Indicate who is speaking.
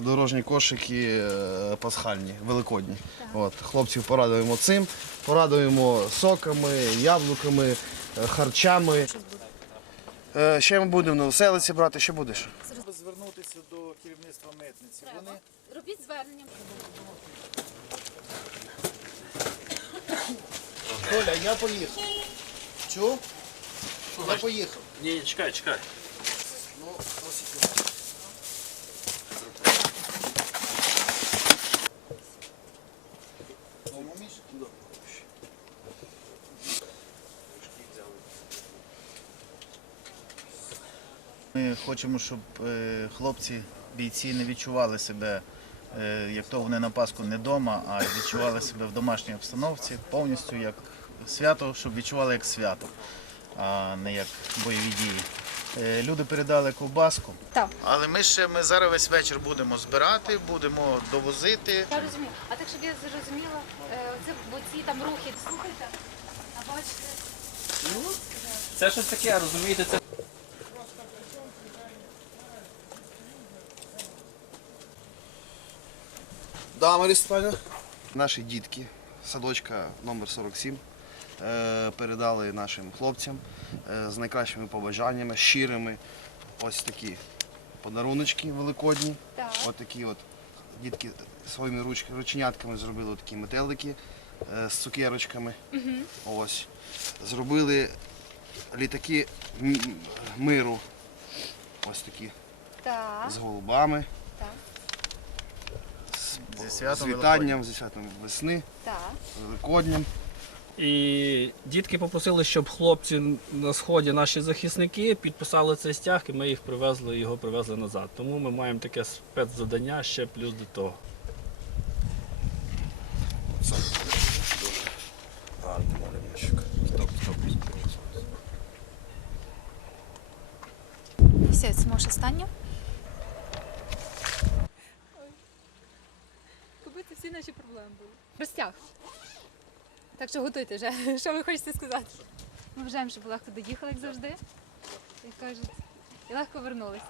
Speaker 1: дорожні кошики е, пасхальні, великодні. От, хлопців порадуємо цим, порадуємо соками, яблуками, е, харчами. Е, Ще ми будемо на оселиці брати, що будеш? Треба звернутися до керівництва митниці. Вони Робіть звернення.
Speaker 2: Толя, я поїхав. Чув? Я поїхав.
Speaker 3: Ні, чекай, чекай. Ну. Тому, Міш?
Speaker 1: Ми хочемо, щоб е, хлопці, бійці не відчували себе, е, як то вони на Пасху не вдома, а відчували себе в домашній обстановці повністю як свято, щоб відчували як свято, а не як бойові дії. Е, Люди передали ковбаску. Так.
Speaker 4: Але ми ще ми зараз весь вечір будемо збирати, будемо довозити.
Speaker 5: Я розумію. А так, щоб я зрозуміла, е, там рухи, слухайте, а бачите,
Speaker 4: Це щось таке, розумієте, це
Speaker 1: Да, Марія Степанівна. Наші дітки, садочка номер 47, е, передали нашим хлопцям е, з найкращими побажаннями, щирими. Ось такі подаруночки великодні. так. Ось такі от дітки своїми руч, рученятками зробили такі метелики з цукерочками. Ось. Зробили літаки миру. Ось такі Так, з голубами. так, Зі З вітанням, зі святом весни, так. великодням. І дітки попросили, щоб хлопці на сході, наші захисники, підписали цей стяг, і ми їх привезли, його привезли назад. Тому ми маємо таке спецзадання ще плюс до того.
Speaker 6: Це може останнє?
Speaker 7: Побити всі наші проблеми були.
Speaker 6: Розтяг. Так що готуйте вже. Що ви хочете сказати?
Speaker 7: Ми вважаємо, що легко доїхали, як завжди. Як кажуть, і легко вернулися.